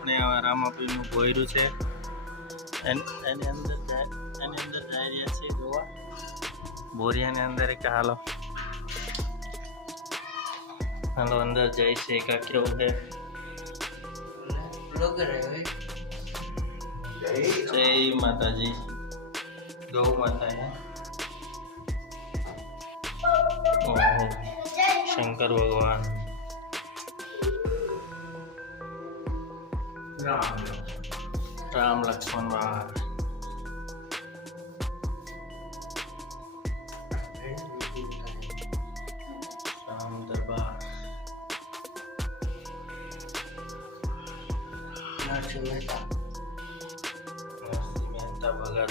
આપણે રામાપીરનું ભોયરું છે એની અંદર જઈ રહ્યા છીએ જોવા બોરિયાની અંદર કે હાલો અંદર જાય છે કા કેવું છે જય માતાજી ગૌ માતા है ओह शंकर भगवान राम लक्ष्मण बाबा राम दरबार नरसिंह मेहता भगत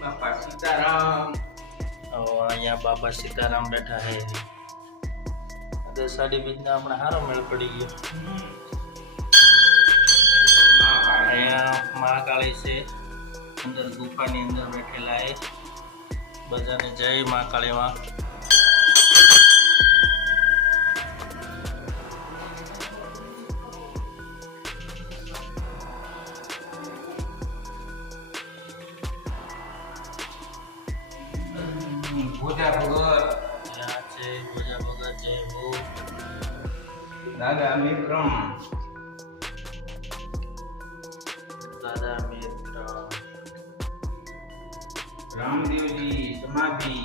बाबा सीताराम और यहाँ बाबा सीताराम बैठा है साड़ी बीजना अपने हारो मेल पड़ी गयो अँ महाकाली से अंदर गुफा नी अंदर बैठेला है बधाने जय महाकाली मां भोजा भगत यहाँ से भोजा भगत जय हो दादा मित्रम दादा मित्र रामदेव जी समाधि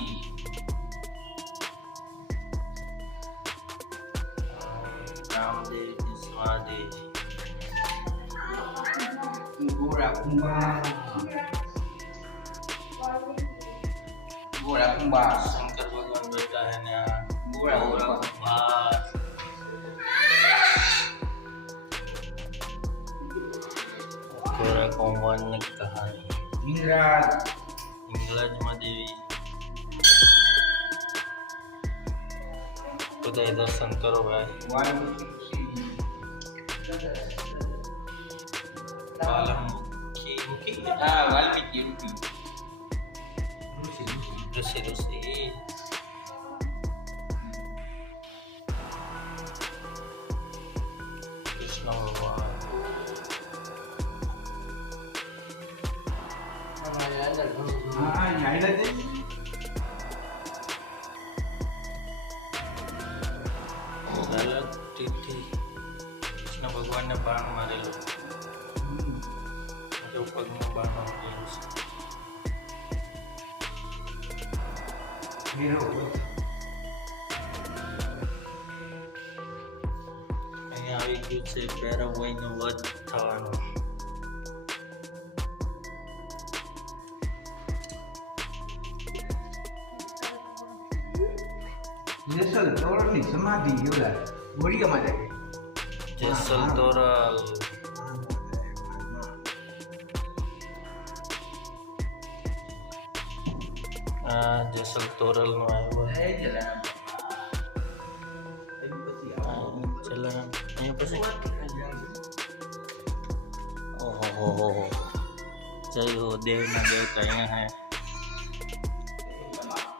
रामदेव की समाधि गोरा कुंभार गोरा कुंभार शंकर भगवान बैठा है ना गोरा कुंभार गोरा कुंभार ने कहानी इंद्राज इंग्लज में देवी બધા દર્શન કરો ભાઈ વાલ્મીકી वाल्मीकि ऋषि ऋषि कृष्ण भगवान हाँ यहाँ दे अलग तिथि कृष्ण भगवान ने बाण मारेलो जो पग में बाण मारेलो हीरो અહીંયા આવી ગયું છે પેરાવોઈનો વધ થવાનો જેસલ તોરણની સમાધિ જોડા બોરિયામાં જાય જેસલ તોરલ જેસલ તોરલ નો આવ્યો ચલો અહીંયા પછી ઓહો જય હો દેવના દેવતા અહીંયા હે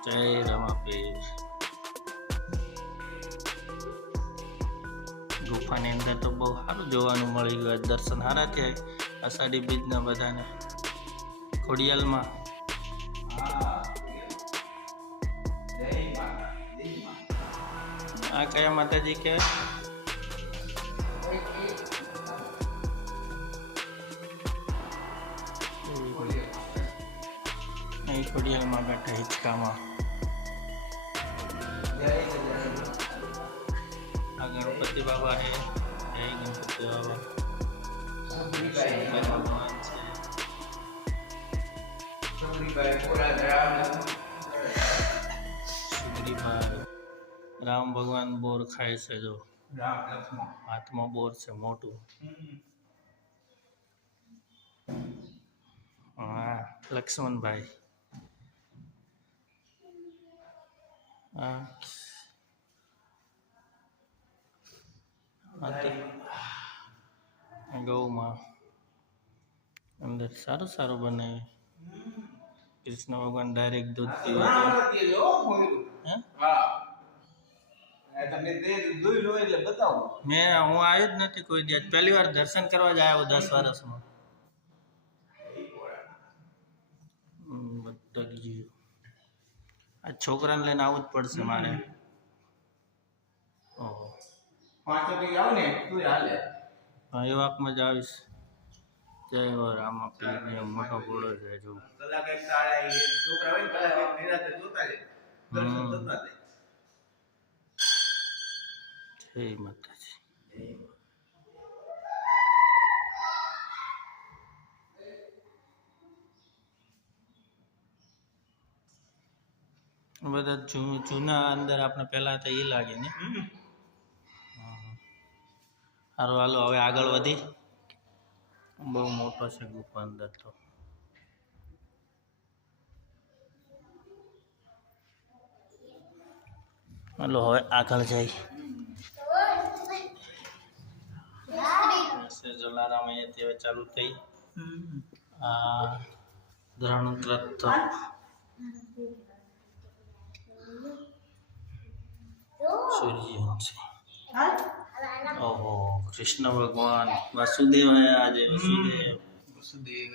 જય રમાપીર ગુફાની અંદર તો બહુ સારું જોવાનું મળી ગયું દર્શન સારા થયા અષાઢી બીજના બધાને ખોડિયાલમાં આ કયા માતાજી કે અહીં ખોડિયાલમાં બેઠા હિંચકામાં આ ગણપતિ બાબા હે જય ગણપતિ બાબા શંકર ભગવાન છે સુગ્રીભાઈ રામ ભગવાન બોર ખાય છે જો હાથમાં બોર છે મોટું હા લક્ષ્મણભાઈ હા ગૌમાં અંદર સારું સારું બનાવી કૃષ્ણ ભગવાન ડાયરેક્ટ દૂધ પીવે છે તમે તે જોઈ લો એટલે બતાવો. હું આવ્યો જ નથી કોઈ દિવસ, પહેલી વાર દર્શન કરવા જ આવ્યો 10 વર્ષમાં. બધા ગયું. આ છોકરાને લઈને આવવું જ પડશે મારે. ઓહો 5 વાગે આવ ને તું હાલે. હા એ વાકમાં જ આવીશ. જય હો રામા પીર મોટો ઘોડો છે જો. કલાક એક સાડા એ છોકરા હોય ને કલાક એક નિરાતે જોતા જાય. દર્શન થતા જાય. જય માતાજી. બધા જૂના અંદર આપણે પહેલા તો એ લાગે ને. સારું હાલો હવે આગળ વધી. બહુ મોટો છે ગુફા અંદર તો. હાલો હવે આગળ જાય. જલારામ અહીંયાથી હવે ચાલુ થઈ. આ ધરણ ગ્રંથ સૂર્યવંશી. ઓહો કૃષ્ણ ભગવાન વાસુદેવ હે આજે. વસુદેવ વસુદેવ